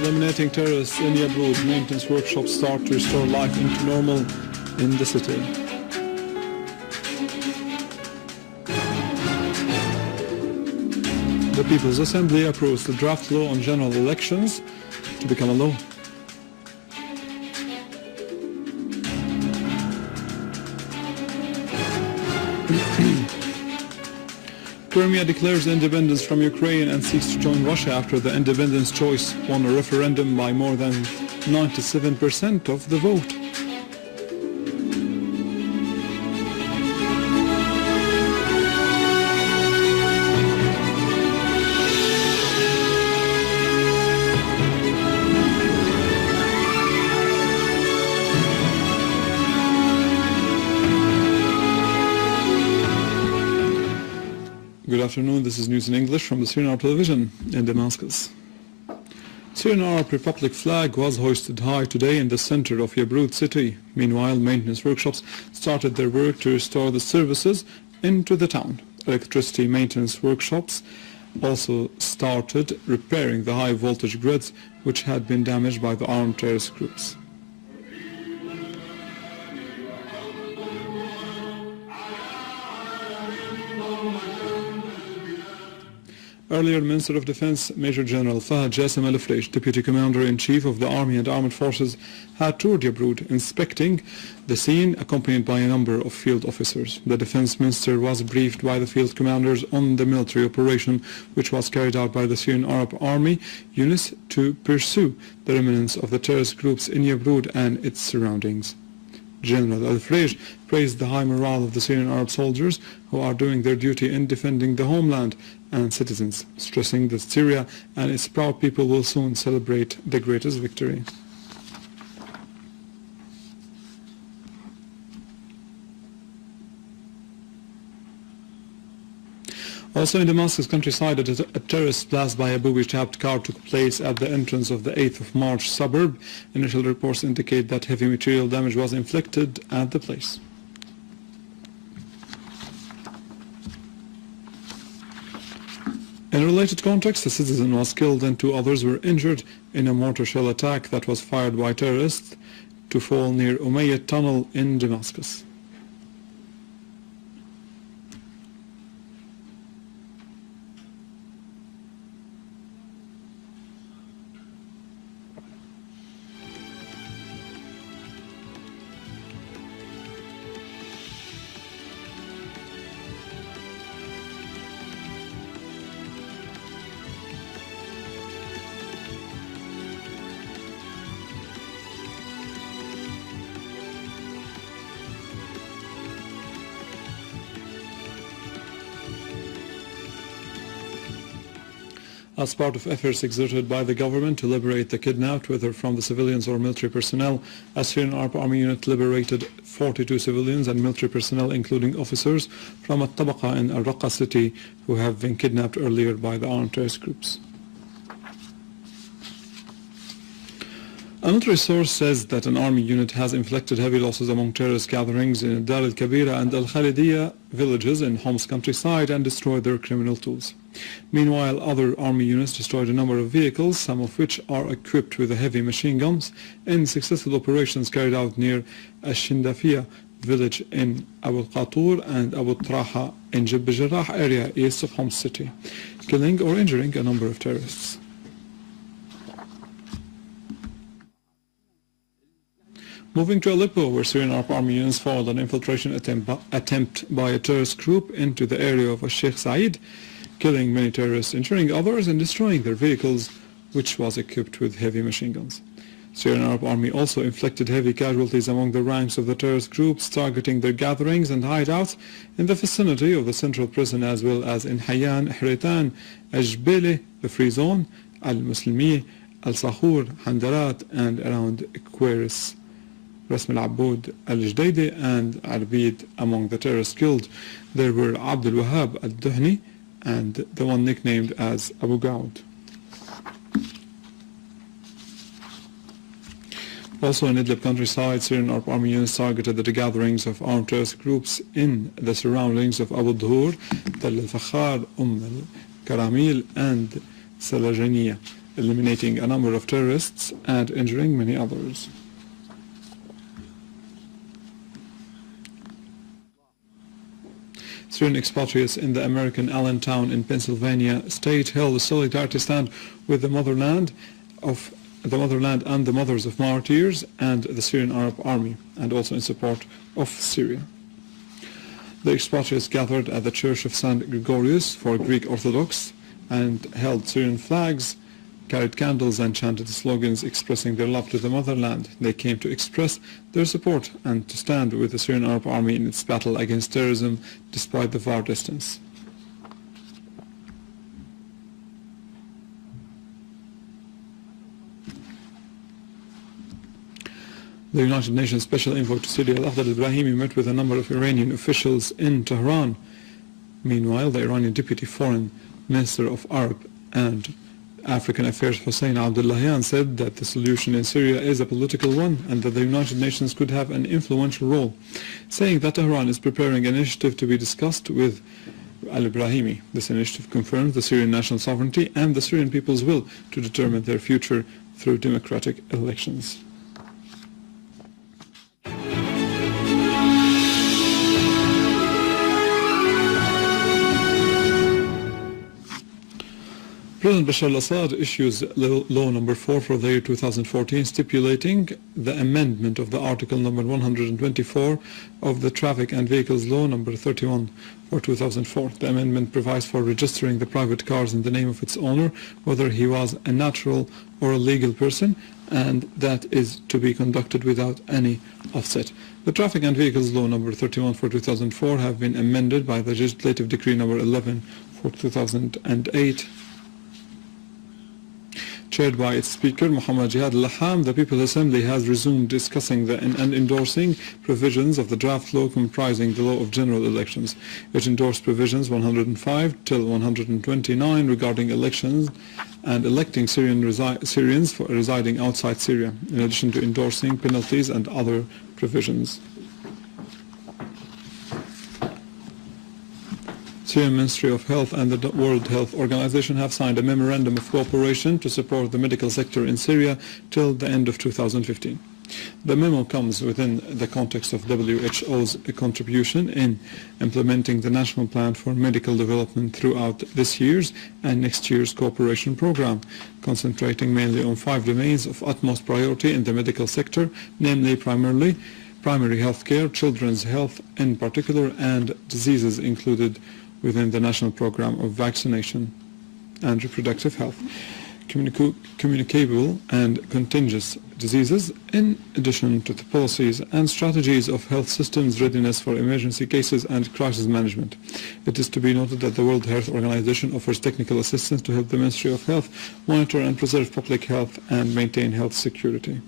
eliminating terrorists in Yabroud, maintenance workshops start to restore life into normal in the city. The People's Assembly approves the draft law on general elections to become a law. Crimea declares independence from Ukraine and seeks to join Russia after the independence choice won a referendum by more than 97% of the vote. Good afternoon, this is news in English from the Syrian Arab television in Damascus. Syrian Arab Republic flag was hoisted high today in the center of Yabroud city. Meanwhile, maintenance workshops started their work to restore the services into the town. Electricity maintenance workshops also started repairing the high voltage grids which had been damaged by the armed terrorist groups. Earlier, Minister of Defense Major General Fahed Jassem al-Freij, Deputy Commander-in-Chief of the Army and Armed Forces, had toured Yabroud, inspecting the scene, accompanied by a number of field officers. The Defense Minister was briefed by the field commanders on the military operation which was carried out by the Syrian Arab Army units to pursue the remnants of the terrorist groups in Yabroud and its surroundings. General al-Freij praised the high morale of the Syrian Arab soldiers who are doing their duty in defending the homeland and citizens, stressing that Syria and its proud people will soon celebrate the greatest victory. Also in Damascus countryside, a terrorist blast by a booby-trapped car took place at the entrance of the 8th of March suburb. Initial reports indicate that heavy material damage was inflicted at the place. In a related context, a citizen was killed and 2 others were injured in a mortar shell attack that was fired by terrorists to fall near Umayyad Tunnel in Damascus. As part of efforts exerted by the government to liberate the kidnapped, whether from the civilians or military personnel, a Syrian Arab Army unit liberated 42 civilians and military personnel, including officers, from al-Tabaqa in Raqqa city who have been kidnapped earlier by the armed terrorist groups. A military source says that an army unit has inflicted heavy losses among terrorist gatherings in Dar al-Kabira and al-Khalidiyya villages in Homs countryside and destroyed their criminal tools. Meanwhile, other army units destroyed a number of vehicles, some of which are equipped with heavy machine guns, in successful operations carried out near Ash-Shindafiyya village in Abu al-Qatur and Abu Traha in Jib al-Jarrah area east of Homs city, killing or injuring a number of terrorists. Moving to Aleppo, where Syrian Arab Army units foiled an infiltration attempt by a terrorist group into the area of Sheikh Said, killing many terrorists, injuring others, and destroying their vehicles, which was equipped with heavy machine guns. Syrian Arab Army also inflicted heavy casualties among the ranks of the terrorist groups, targeting their gatherings and hideouts in the vicinity of the central prison, as well as in Hayyan, Hritan, Ajbele, the Free Zone, Al-Muslimiyya, Al-Sahur, Handarat, and around Aquarius. Rasm al-Abboud, al-Jdaidi, and Arbid. Among the terrorists killed, there were Abdul Wahab al-Duhni and the one nicknamed as Abu Gaud. Also in Idlib countryside, Syrian Arab Army units targeted the gatherings of armed terrorist groups in the surroundings of Abu Dhuhr, Tal al-Fakhar, al-Karamil, and Salajaniya. eliminating a number of terrorists and injuring many others. Syrian expatriates in the American Allentown in Pennsylvania state held a solidarity stand with the motherland and the mothers of martyrs and the Syrian Arab Army, and also in support of Syria. The expatriates gathered at the Church of St. Gregorius for Greek Orthodox and held Syrian flags, carried candles and chanted slogans expressing their love to the motherland. They came to express their support and to stand with the Syrian Arab Army in its battle against terrorism despite the far distance. The United Nations Special Envoy to Syria, al-Brahimi, met with a number of Iranian officials in Tehran. Meanwhile, the Iranian Deputy Foreign Minister of Arab and African Affairs Hossein Abdullahian said that the solution in Syria is a political one and that the United Nations could have an influential role, saying that Tehran is preparing an initiative to be discussed with al-Brahimi. This initiative confirms the Syrian national sovereignty and the Syrian people's will to determine their future through democratic elections. President Bashar al-Assad issues Law Number 4 for the year 2014, stipulating the amendment of the Article Number 124 of the Traffic and Vehicles Law Number 31 for 2004. The amendment provides for registering the private cars in the name of its owner, whether he was a natural or a legal person, and that is to be conducted without any offset. The Traffic and Vehicles Law Number 31 for 2004 have been amended by the Legislative Decree Number 11 for 2008. Chaired by its Speaker, Muhammad Jihad al-Laham, the People's Assembly has resumed discussing and endorsing provisions of the draft law comprising the law of general elections. It endorsed provisions 105 till 129 regarding elections and electing Syrians residing outside Syria, in addition to endorsing penalties and other provisions. Syrian Ministry of Health and the World Health Organization have signed a memorandum of cooperation to support the medical sector in Syria till the end of 2015. The memo comes within the context of WHO's contribution in implementing the National Plan for Medical Development throughout this year's and next year's cooperation program, concentrating mainly on 5 domains of utmost priority in the medical sector, namely primary health care, children's health in particular, and diseases included within the national program of vaccination and reproductive health, communicable and contagious diseases, in addition to the policies and strategies of health systems readiness for emergency cases and crisis management. It is to be noted that the World Health Organization offers technical assistance to help the Ministry of Health monitor and preserve public health and maintain health security.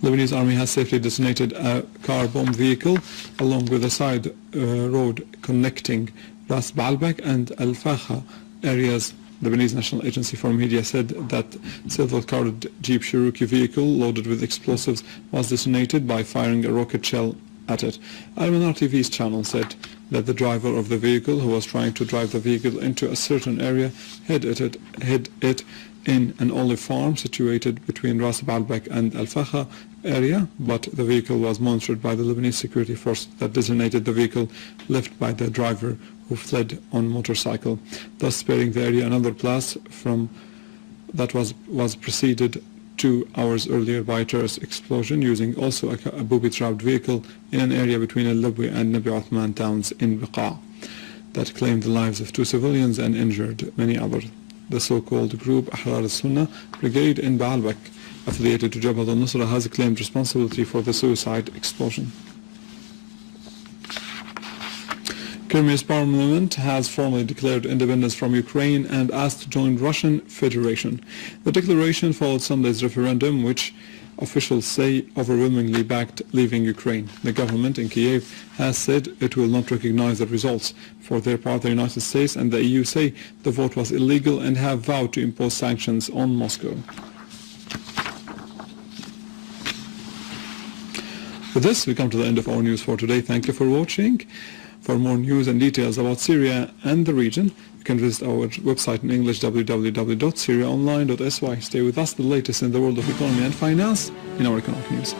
Lebanese Army has safely detonated a car bomb vehicle along with a side road connecting Ras Baalbek and al-Freij areas. The Lebanese National Agency for Media said that silver-colored Jeep Cherokee vehicle loaded with explosives was detonated by firing a rocket shell at it. Al-Manar TV's channel said that the driver of the vehicle, who was trying to drive the vehicle into a certain area, hid it in an olive farm situated between Ras Baalbek and al-Freij area, but the vehicle was monitored by the Lebanese security force that designated the vehicle left by the driver, who fled on motorcycle, thus sparing the area another blast from that was preceded 2 hours earlier by a terrorist explosion using also a booby-trapped vehicle in an area between Al-Labwi and Nabi Uthman towns in Raqqa that claimed the lives of 2 civilians and injured many others. The so-called group Ahrar al-Sunnah Brigade in Baalbek, affiliated to Jabhat al-Nusra, has claimed responsibility for the suicide explosion. Crimea's parliament has formally declared independence from Ukraine and asked to join Russian Federation. The declaration followed Sunday's referendum, which officials say overwhelmingly backed leaving Ukraine. The government in Kiev has said it will not recognize the results. For their part, the United States and the EU say the vote was illegal and have vowed to impose sanctions on Moscow. With this, we come to the end of our news for today. Thank you for watching. For more news and details about Syria and the region, you can visit our website in English, www.syriaonline.sy. Stay with us, the latest in the world of economy and finance in our economic news.